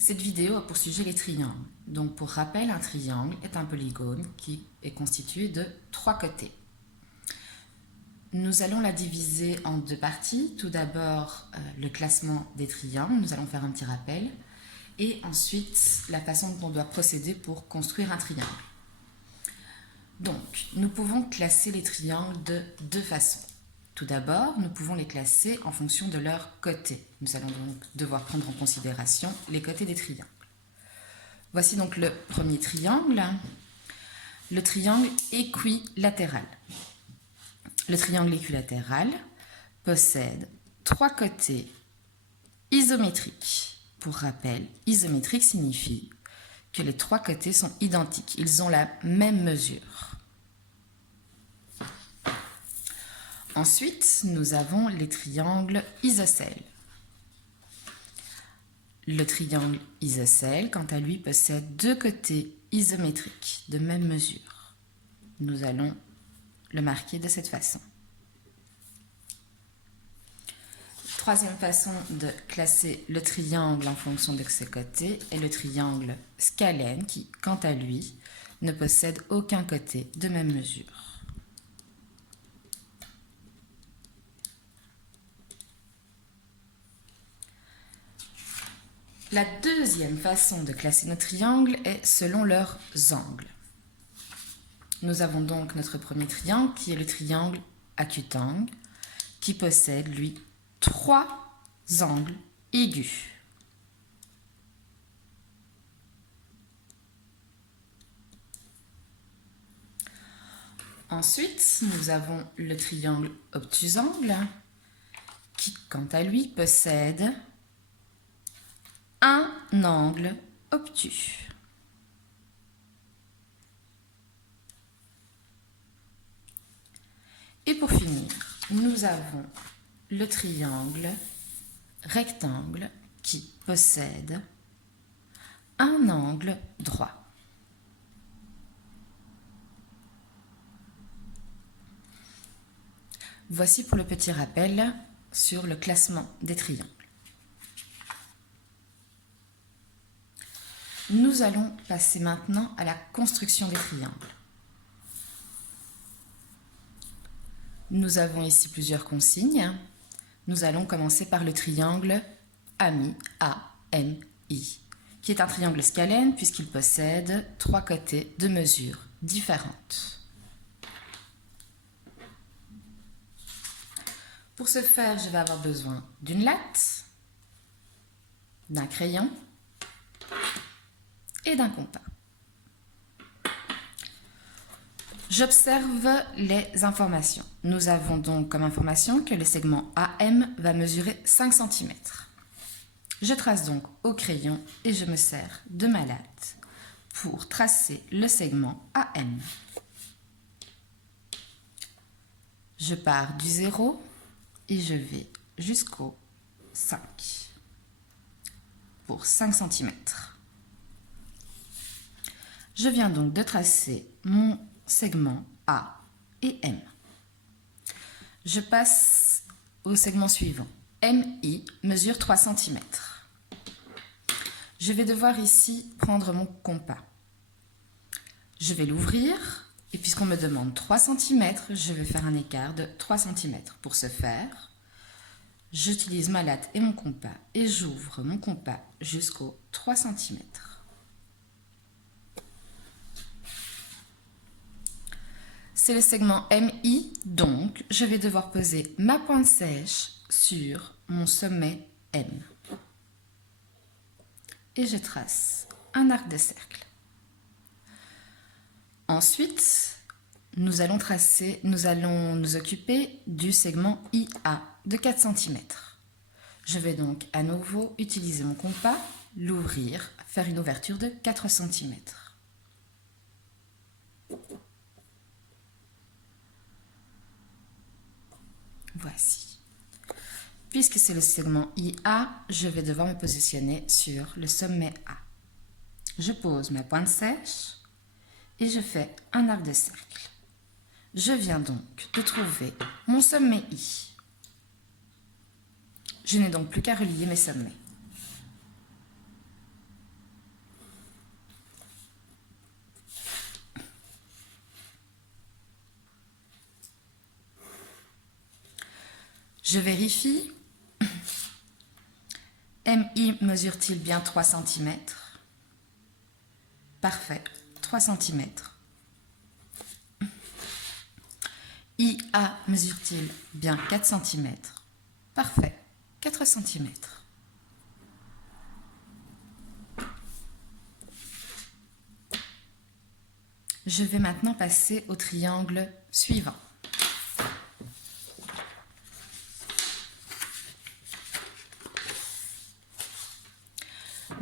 Cette vidéo a pour sujet les triangles. Donc pour rappel, un triangle est un polygone qui est constitué de 3 côtés. Nous allons la diviser en 2 parties. Tout d'abord, le classement des triangles, nous allons faire un petit rappel. Et ensuite, la façon dont on doit procéder pour construire un triangle. Donc, nous pouvons classer les triangles de 2 façons. Tout d'abord, nous pouvons les classer en fonction de leurs côtés. Nous allons donc devoir prendre en considération les côtés des triangles. Voici donc le premier triangle, le triangle équilatéral. Le triangle équilatéral possède 3 côtés isométriques. Pour rappel, isométrique signifie que les 3 côtés sont identiques, ils ont la même mesure. Ensuite, nous avons les triangles isocèles. Le triangle isocèle, quant à lui, possède 2 côtés isométriques de même mesure. Nous allons le marquer de cette façon. Troisième façon de classer le triangle en fonction de ses côtés est le triangle scalène qui, quant à lui, ne possède aucun côté de même mesure. La deuxième façon de classer nos triangles est selon leurs angles. Nous avons donc notre premier triangle qui est le triangle acutangle qui possède, lui, 3 angles aigus. Ensuite, nous avons le triangle obtusangle qui, quant à lui, possède un angle obtus. Et pour finir, nous avons le triangle rectangle qui possède un angle droit. Voici pour le petit rappel sur le classement des triangles. Nous allons passer maintenant à la construction des triangles. Nous avons ici plusieurs consignes. Nous allons commencer par le triangle AMI, A-M-I, qui est un triangle scalène puisqu'il possède 3 côtés de mesures différentes. Pour ce faire, je vais avoir besoin d'une latte, d'un crayon et d'un compas. J'observe les informations. Nous avons donc comme information que le segment AM va mesurer 5 cm. Je trace donc au crayon et je me sers de ma latte pour tracer le segment AM. Je pars du 0 et je vais jusqu'au 5 pour 5 cm. Je viens donc de tracer mon segment A et M. Je passe au segment suivant. MI mesure 3 cm. Je vais devoir ici prendre mon compas. Je vais l'ouvrir et puisqu'on me demande 3 cm, je vais faire un écart de 3 cm. Pour ce faire, j'utilise ma latte et mon compas et j'ouvre mon compas jusqu'aux 3 cm. C'est le segment MI, donc je vais devoir poser ma pointe sèche sur mon sommet M. Et je trace un arc de cercle. Ensuite, nous allons nous occuper du segment IA de 4 cm. Je vais donc à nouveau utiliser mon compas, l'ouvrir, faire une ouverture de 4 cm. Voici. Puisque c'est le segment IA, je vais devoir me positionner sur le sommet A. Je pose ma pointe sèche et je fais un arc de cercle. Je viens donc de trouver mon sommet I. Je n'ai donc plus qu'à relier mes sommets. Je vérifie. MI mesure-t-il bien 3 cm? Parfait, 3 cm. IA mesure-t-il bien 4 cm? Parfait, 4 cm. Je vais maintenant passer au triangle suivant.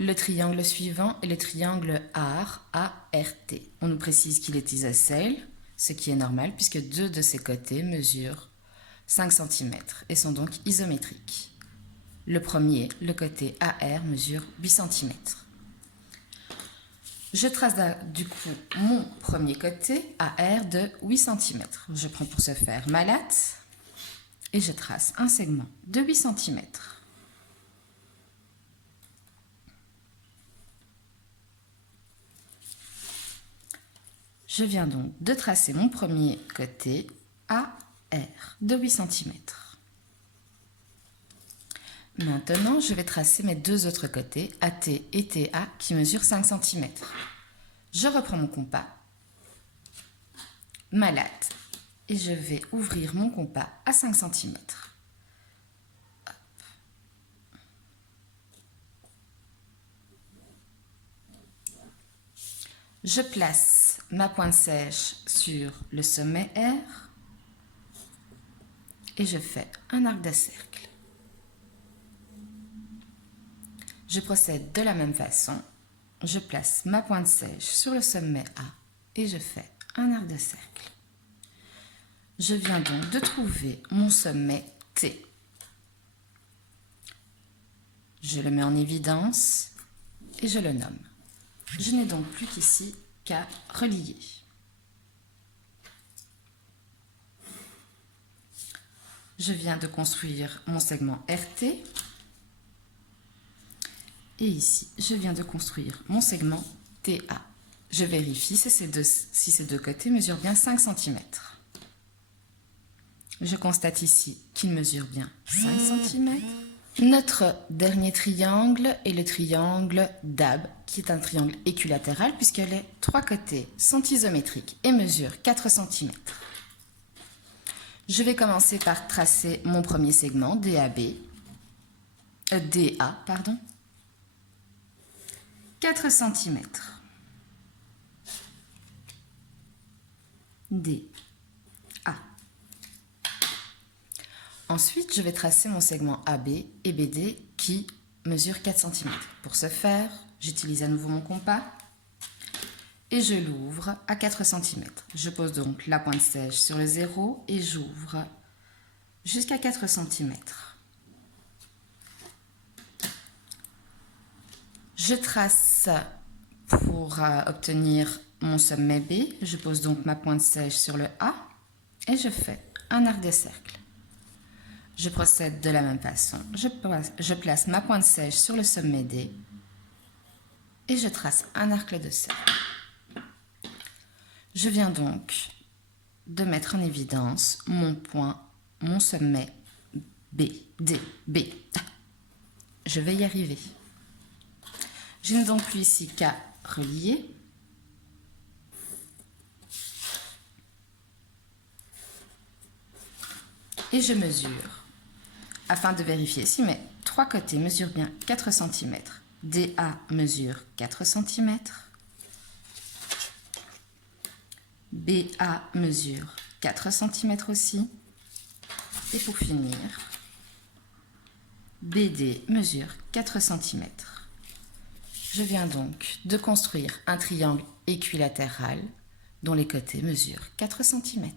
Le triangle suivant est le triangle ART. On nous précise qu'il est isocèle, ce qui est normal puisque deux de ses côtés mesurent 5 cm et sont donc isométriques. Le premier, le côté AR, mesure 8 cm. Je trace du coup mon premier côté AR de 8 cm. Je prends pour ce faire ma latte et je trace un segment de 8 cm. Je viens donc de tracer mon premier côté AR de 8 cm. Maintenant, je vais tracer mes deux autres côtés, AT et TA, qui mesurent 5 cm. Je reprends mon compas, ma latte, et je vais ouvrir mon compas à 5 cm. Je place ma pointe sèche sur le sommet R et je fais un arc de cercle. Je procède de la même façon. Je place ma pointe sèche sur le sommet A et je fais un arc de cercle. Je viens donc de trouver mon sommet T. Je le mets en évidence et je le nomme. Je n'ai donc plus qu'ici qu'à relier. Je viens de construire mon segment RT. Et ici, je viens de construire mon segment TA. Je vérifie si ces deux côtés mesurent bien 5 cm. Je constate ici qu'ils mesurent bien 5 cm. Notre dernier triangle est le triangle DAB, qui est un triangle équilatéral puisque les trois côtés sont isométriques et mesurent 4 cm. Je vais commencer par tracer mon premier segment, DA, 4 cm. DA. Ensuite, je vais tracer mon segment AB et BD qui mesure 4 cm. Pour ce faire, j'utilise à nouveau mon compas et je l'ouvre à 4 cm. Je pose donc la pointe sèche sur le 0 et j'ouvre jusqu'à 4 cm. Je trace pour obtenir mon sommet B. Je pose donc ma pointe sèche sur le A et je fais un arc de cercle. Je procède de la même façon. Je place ma pointe sèche sur le sommet D et je trace un arc de cercle. Je viens donc de mettre en évidence mon point, mon sommet B, D, B. Je vais y arriver. Je n'ai donc plus ici qu'à relier. Et je mesure afin de vérifier si mes trois côtés mesurent bien 4 cm. DA mesure 4 cm. BA mesure 4 cm aussi. Et pour finir, BD mesure 4 cm. Je viens donc de construire un triangle équilatéral dont les côtés mesurent 4 cm.